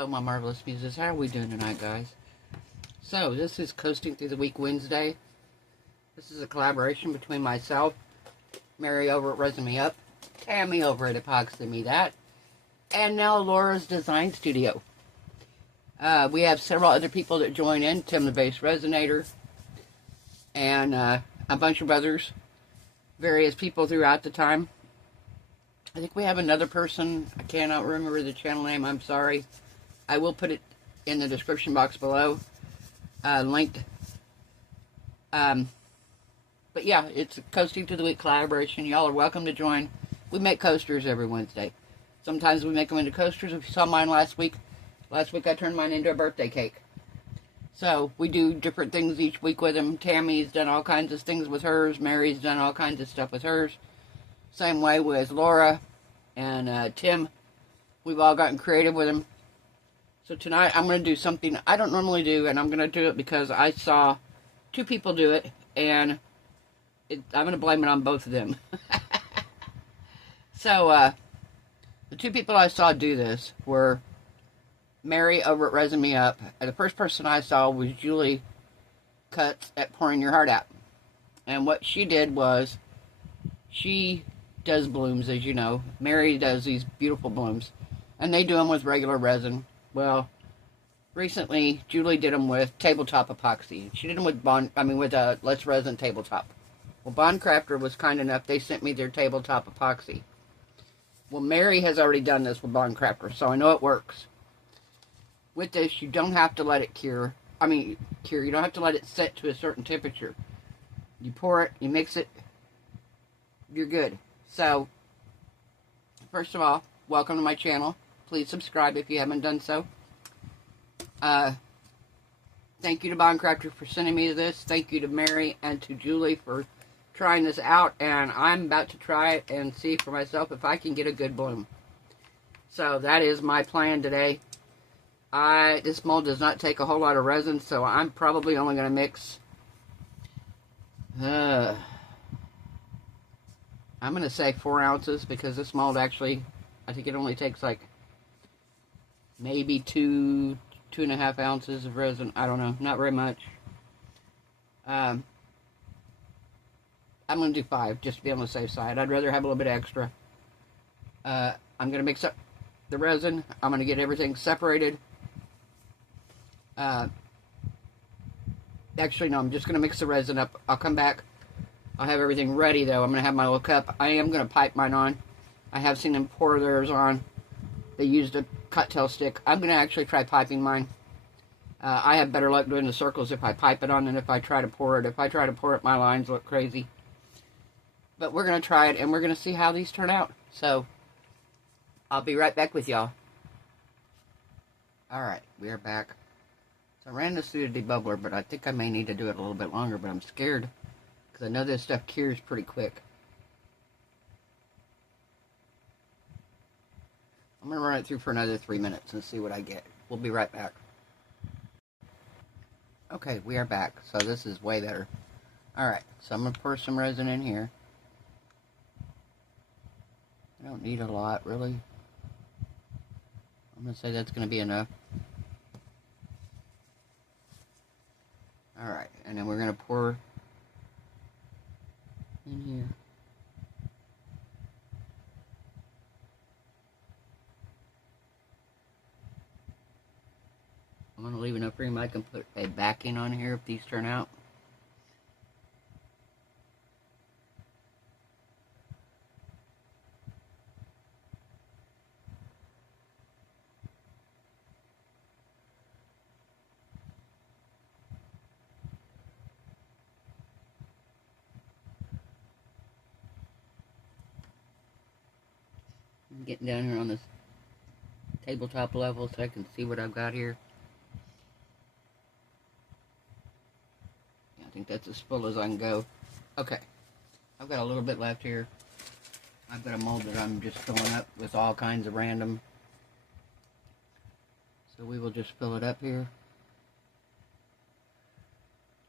Oh, my marvelous muses, how are we doing tonight, guys? So, this is Coasting Through the Week Wednesday. This is a collaboration between myself, Mary over at Resin Me Up, Tammy over at Epoxy Me That, and now Laura's Design Studio. We have several other people that join in, Tim the Bass Resonator, and a bunch of others, various people throughout the time. I think we have another person, I cannot remember the channel name, I'm sorry. I will put it in the description box below, linked. But yeah, it's a Coasting Through the Week collaboration. Y'all are welcome to join. We make coasters every Wednesday. Sometimes we make them into coasters. If you saw mine last week I turned mine into a birthday cake. So we do different things each week with them. Tammy's done all kinds of things with hers. Mary's done all kinds of stuff with hers. Same way with Laura and Tim. We've all gotten creative with them. So tonight I'm going to do something I don't normally do, and I'm going to do it because I saw two people do it, and I'm going to blame it on both of them. So, the two people I saw do this were Mary over at Resin Me Up, and the first person I saw was Julie Cuts at Pouring Your Heart Out. And what she did was, she does blooms, as you know. Mary does these beautiful blooms, and they do them with regular resin. Well, recently Julie did them with tabletop epoxy. She did them with Let's Resin tabletop. Well, Bond Crafter was kind enough, they sent me their tabletop epoxy. Well, Mary has already done this with Bond Crafter, so I know it works. With this, you don't have to let it cure. You don't have to let it set to a certain temperature. You pour it, you mix it, you're good. So, first of all, welcome to my channel. Please subscribe if you haven't done so. Thank you to Bond Crafter for sending me this. Thank you to Mary and to Julie for trying this out. And I'm about to try it and see for myself if I can get a good bloom. So that is my plan today. This mold does not take a whole lot of resin, so I'm probably only going to mix... I'm going to say 4 ounces because this mold actually, I think it only takes like maybe 2.5 ounces of resin. I don't know, not very much. I'm going to do 5 just to be on the safe side. I'd rather have a little bit extra. I'm going to mix up the resin. I'm going to get everything separated. Actually, no, I'm just going to mix the resin up. I'll come back. I'll have everything ready, though. I'm going to have my little cup. I am going to pipe mine on. I have seen them pour theirs on. They used a cut-tail stick. I'm going to actually try piping mine. I have better luck doing the circles if I pipe it on than if I try to pour it. If I try to pour it, my lines look crazy. But we're going to try it, and we're going to see how these turn out. So, I'll be right back with y'all. Alright, we are back. So I ran this through the debubbler, but I think I may need to do it a little bit longer, but I'm scared. Because I know this stuff cures pretty quick. I'm going to run it through for another 3 minutes and see what I get. We'll be right back. Okay, we are back. So this is way better. Alright, so I'm going to pour some resin in here. I don't need a lot, really. I'm going to say that's going to be enough. Alright, and then we're going to pour in here. I'm going to leave enough room I can put a backing on here if these turn out. I'm getting down here on this tabletop level so I can see what I've got here. I think that's as full as I can go. Okay, I've got a little bit left here. I've got a mold that I'm just filling up with all kinds of random. So we will just fill it up here.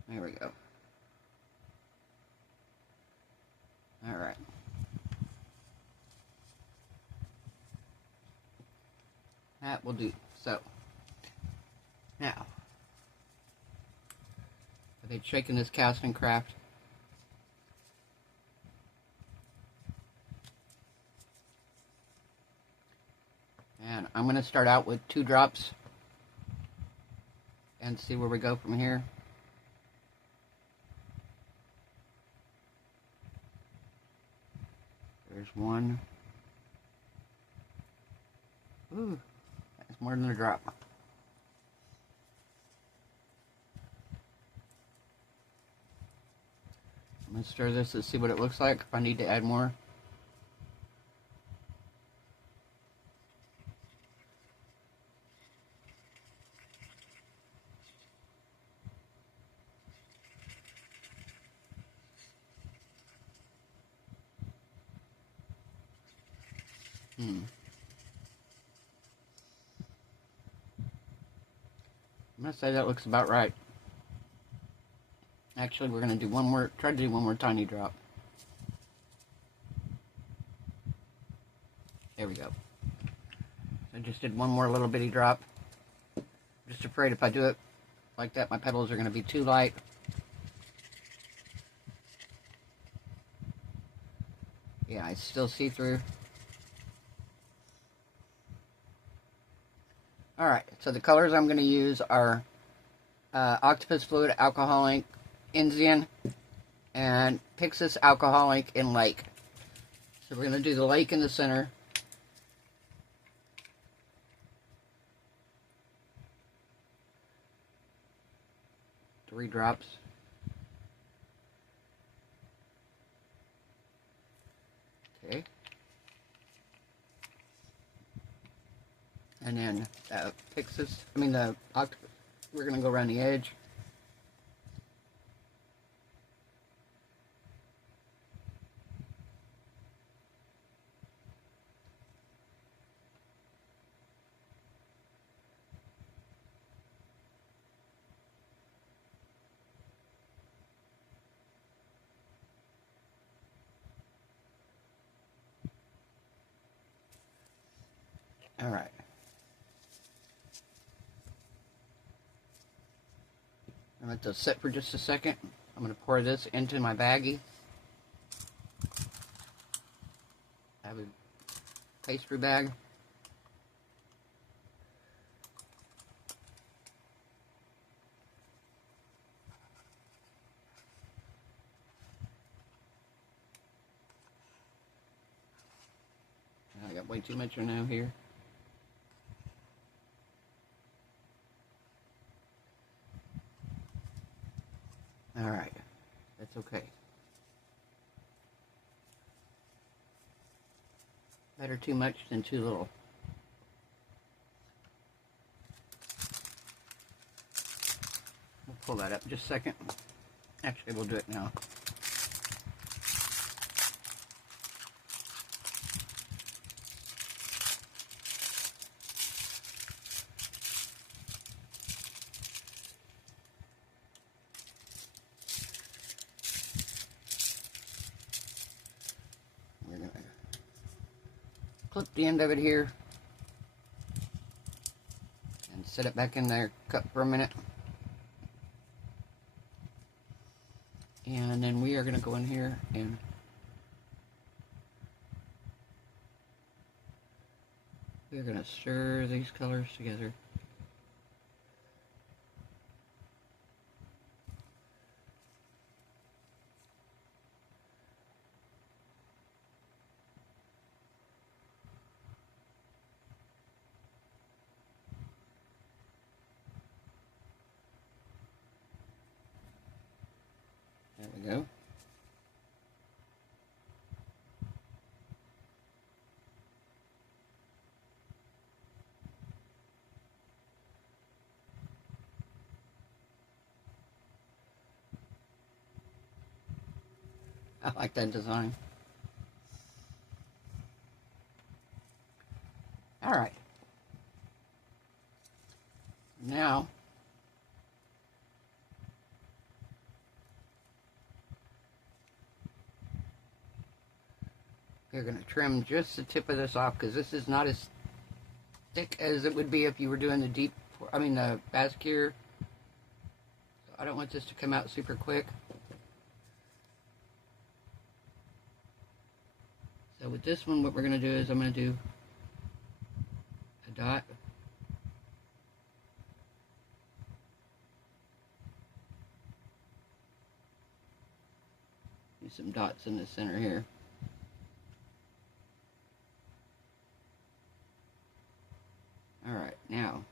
There we go. Alright. That will do. So, Now, I've been shaking this casting craft. And I'm going to start out with 2 drops and see where we go from here. There's 1. Ooh, that's more than a drop. I'm going to stir this to see what it looks like, if I need to add more. I'm going to say that looks about right. Actually, we're going to do one more, try to do one more tiny drop. There we go. I just did one more little bitty drop. I'm just afraid if I do it like that, my petals are going to be too light. Yeah, I still see through. Alright, so the colors I'm going to use are Octopus Fluid Alcoholic Indian and Pixis Alcoholic in Lake. So we're going to do the lake in the center. Three drops. Okay. And then Pixis, the octopus, we're going to go around the edge. All right. I'm going to let this sit for just a second. I'm going to pour this into my baggie. I have a pastry bag. I got way too much now here. Alright, that's okay. Better too much than too little. We'll pull that up just a second. Actually, we'll do it now. Clip the end of it here and set it back in their cup for a minute. And then we are going to go in here and we're going to stir these colors together. There we go. I like that design. All right. Now, we're going to trim just the tip of this off because this is not as thick as it would be if you were doing the deep the bascule. I don't want this to come out super quick. So with this one, what we're going to do is I'm going to do a dot. Do some dots in the center here. Alright, now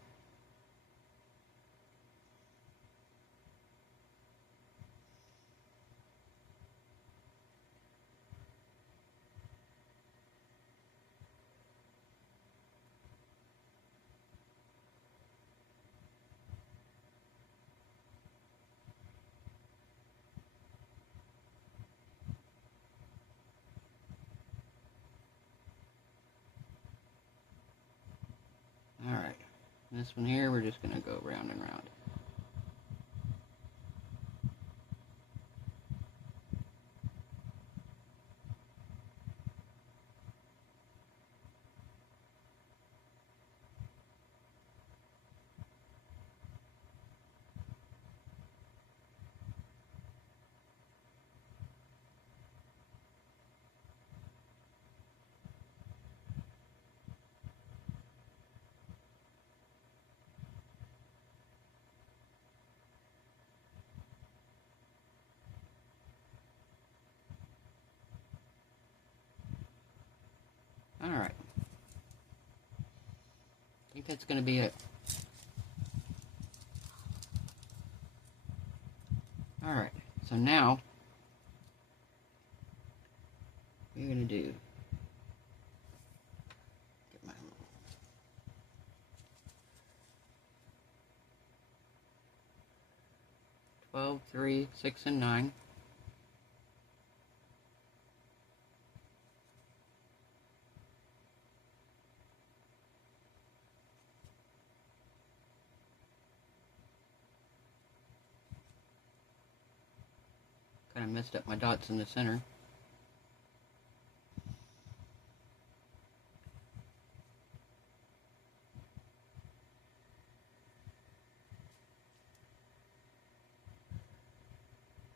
alright, this one here we're just going to go round and round. Alright. I think that's going to be it. Alright, so now we're going to do, get my 12, 3, 6, and 9. Kind of messed up my dots in the center.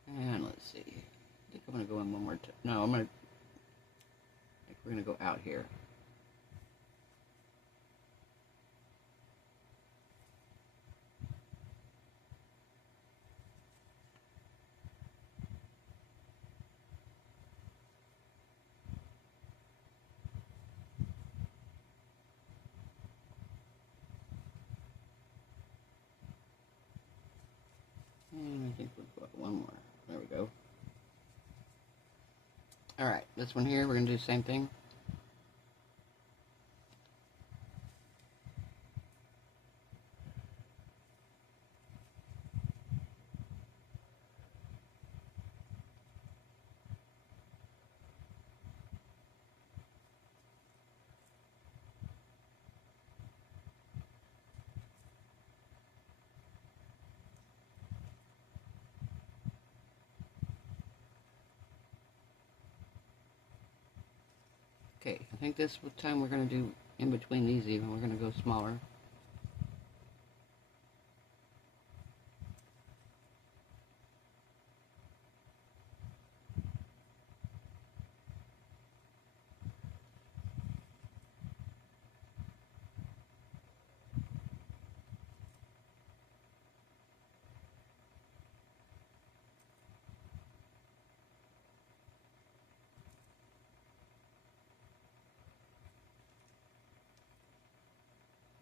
And let's see. I think I'm going to go in one more time. No, I think we're going to go out here. And I think we've got one more. There we go. Alright, this one here, we're going to do the same thing. Okay, I think this time we're going to do in between these even. We're going to go smaller.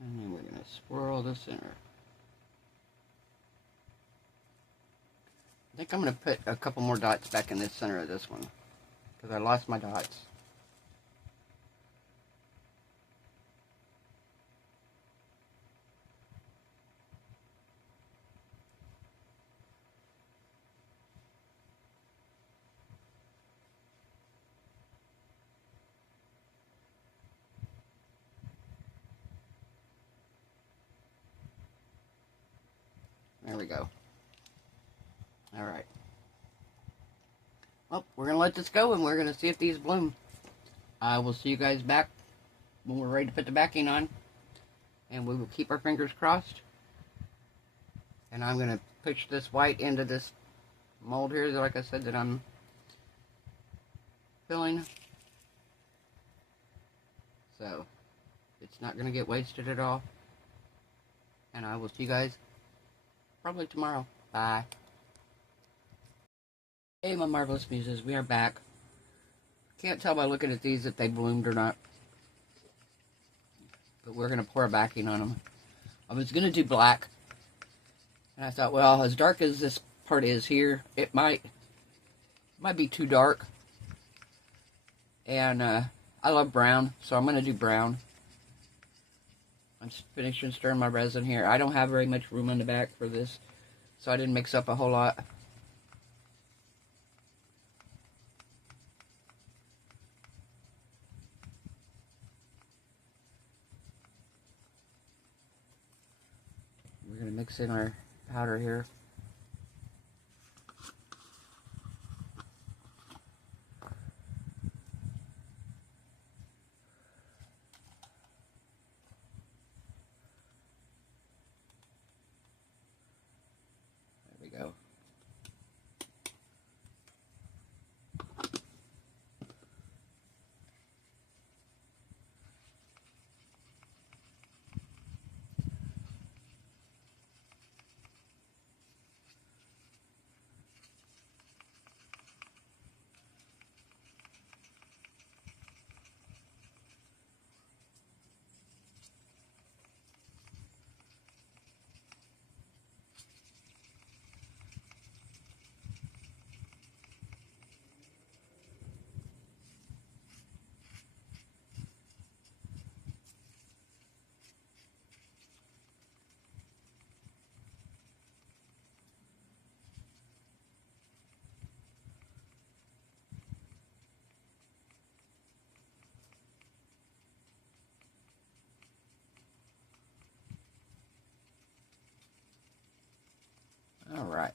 And then we're going to swirl the center. I think I'm going to put a couple more dots back in the center of this one, because I lost my dots. There we go. Alright. Well, we're going to let this go and we're going to see if these bloom. I will see you guys back when we're ready to put the backing on. And we will keep our fingers crossed. And I'm going to push this white into this mold here, like I said, that I'm filling. So, it's not going to get wasted at all. And I will see you guys probably tomorrow. Bye. Hey, my marvelous muses, we are back. Can't tell by looking at these if they bloomed or not. But we're going to pour a backing on them. I was going to do black. And I thought, well, as dark as this part is here, it might be too dark. And I love brown, so I'm going to do brown. I'm just finishing stirring my resin here. I don't have very much room in the back for this, so I didn't mix up a whole lot. We're going to mix in our powder here. There we go. All right.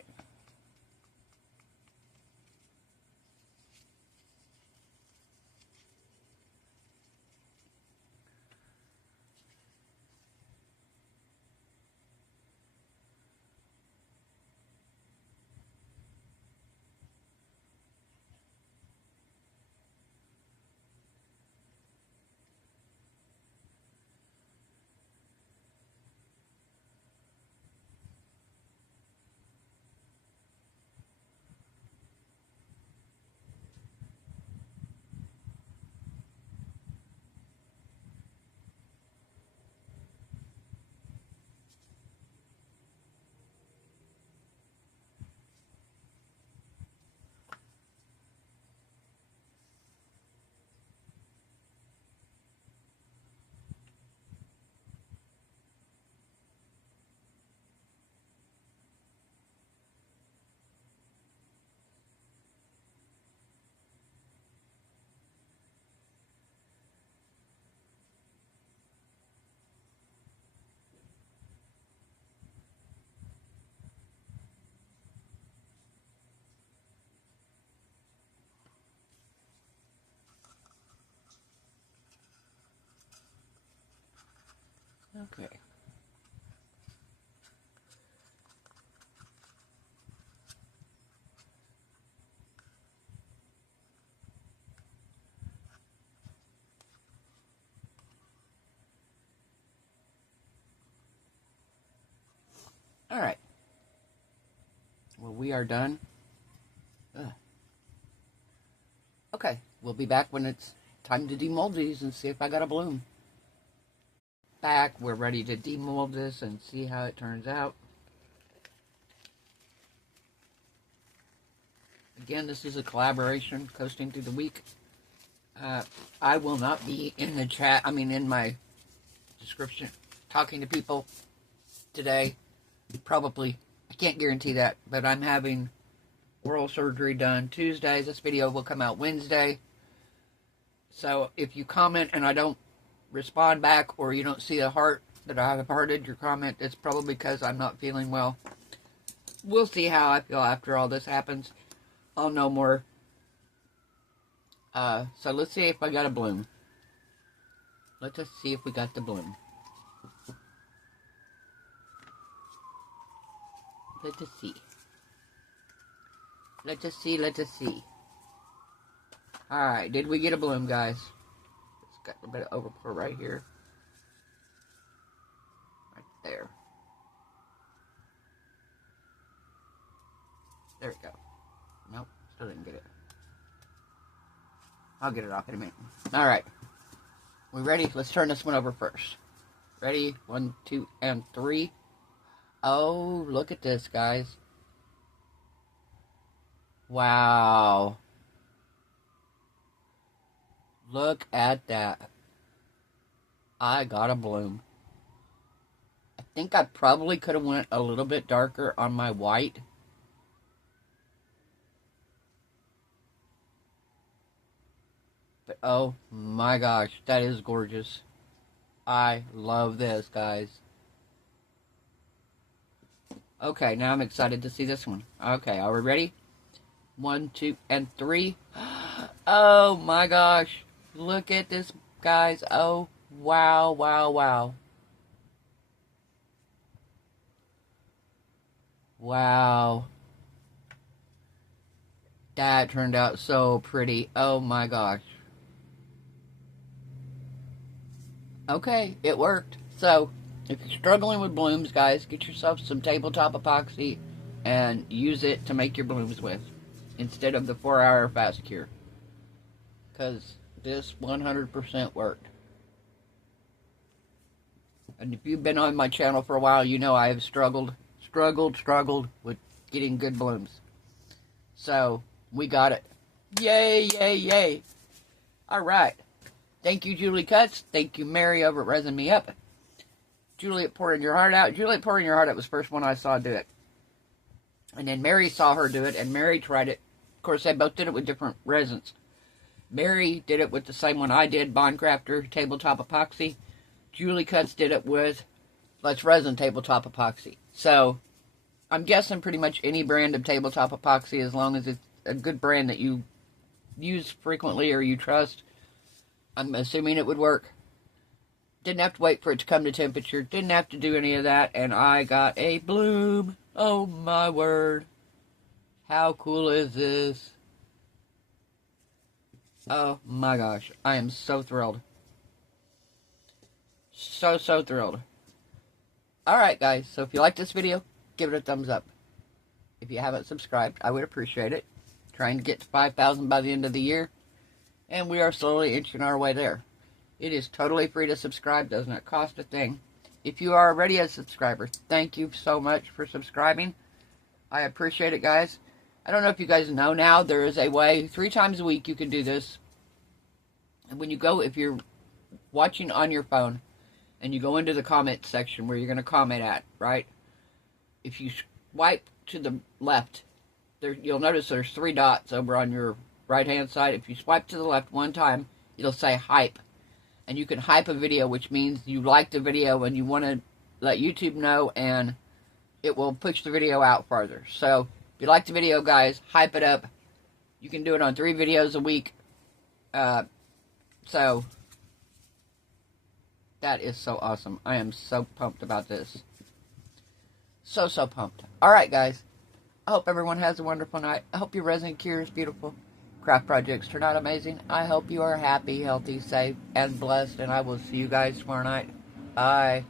Okay. All right. Well, we are done. Ugh. Okay, we'll be back when it's time to demold these and see if I got a bloom. Back, we're ready to demold this and see how it turns out. Again, this is a collaboration, coasting through the week. I will not be in the chat, in my description, talking to people today. Probably, I can't guarantee that, but I'm having oral surgery done Tuesday. This video will come out Wednesday. So if you comment and I don't respond back, or you don't see a heart that I have hearted your comment, it's probably because I'm not feeling well. We'll see how I feel after all this happens. I'll know more. So let's see if I got a bloom. Let us see if we got the bloom. Let us see. Let us see, let us see. Alright, did we get a bloom, guys? It's got a bit of overpour right here. Right there. There we go. Nope, still didn't get it. I'll get it off in a minute. Alright. We ready? Let's turn this one over first. Ready? 1, 2, and 3. Oh, look at this, guys. Wow. Look at that. I got a bloom. I think I probably could have went a little bit darker on my white. But oh my gosh, that is gorgeous. I love this, guys. Okay, now I'm excited to see this one. Okay, are we ready? 1, 2, and 3. Oh my gosh. Look at this, guys. Oh, wow, wow, wow. Wow. That turned out so pretty. Oh my gosh. Okay, it worked. So, if you're struggling with blooms, guys, get yourself some tabletop epoxy and use it to make your blooms with, instead of the 4-hour fast cure. Because this 100% worked. And if you've been on my channel for a while, you know I have struggled with getting good blooms. So, we got it. Yay, yay, yay. Alright. Thank you, Julie Cuts. Thank you, Mary over at Resin Me Up. Juliet Pouring Your Heart Out. Juliet Pouring Your Heart Out was the first one I saw do it. And then Mary saw her do it, and Mary tried it. Of course, they both did it with different resins. Mary did it with the same one I did, Bond Crafter Tabletop Epoxy. Julie Cuts did it with Let's Resin Tabletop Epoxy. So, I'm guessing pretty much any brand of tabletop epoxy, as long as it's a good brand that you use frequently or you trust, I'm assuming it would work. Didn't have to wait for it to come to temperature. Didn't have to do any of that. And I got a bloom. Oh my word. How cool is this? Oh my gosh. I am so thrilled. So thrilled. Alright guys. So if you like this video, give it a thumbs up. If you haven't subscribed, I would appreciate it. Trying to get to 5,000 by the end of the year. And we are slowly inching our way there. It is totally free to subscribe. Does not cost a thing. If you are already a subscriber, thank you so much for subscribing. I appreciate it, guys. I don't know if you guys know now, there is a way, 3 times a week you can do this. And when you go, if you're watching on your phone, and you go into the comment section where you're going to comment at, right? If you swipe to the left, you'll notice there's 3 dots over on your right-hand side. If you swipe to the left one time, it'll say hype. And you can hype a video, which means you like the video and you want to let YouTube know, and it will push the video out farther. So, if you like the video, guys, hype it up. You can do it on 3 videos a week. So, that is so awesome. I am so pumped about this. So pumped. Alright, guys. I hope everyone has a wonderful night. I hope your resin cure is beautiful. Craft projects turn out amazing. I hope you are happy, healthy, safe, and blessed. And I will see you guys tomorrow night. Bye.